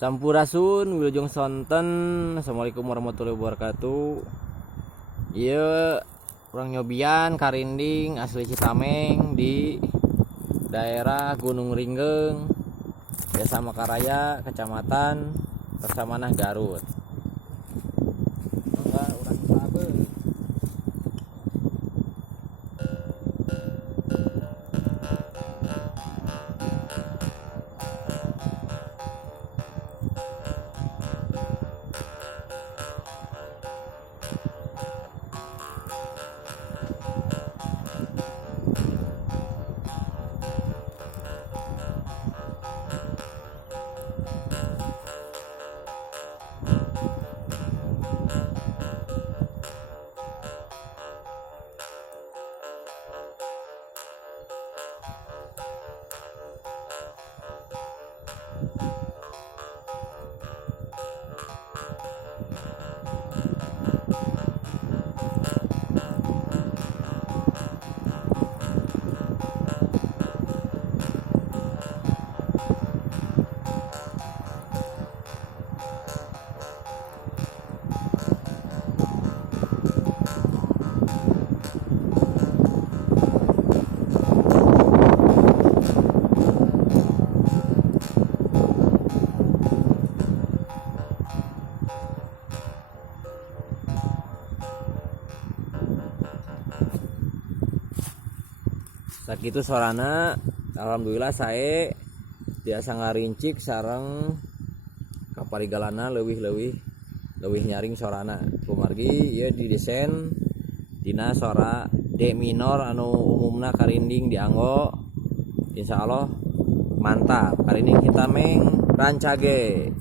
Sampurasun wilujeng sonten. Assalamualaikum warahmatullahi wabarakatuh. Ieu urang nyobian karinding asli Citameng di daerah Gunung Ringgeng, Desa Makaraya, Kecamatan Laksamanah, Garut. Mangga urang sabeun. Sakitu sorana, alhamdulillah saya biasa ngarincik sareng kaparigalana leuwih nyaring sorana. Kumargi ieu didesain dina sora D minor anu umumna karinding dianggo. Insyaallah mantap. Karinding Citameng rancage.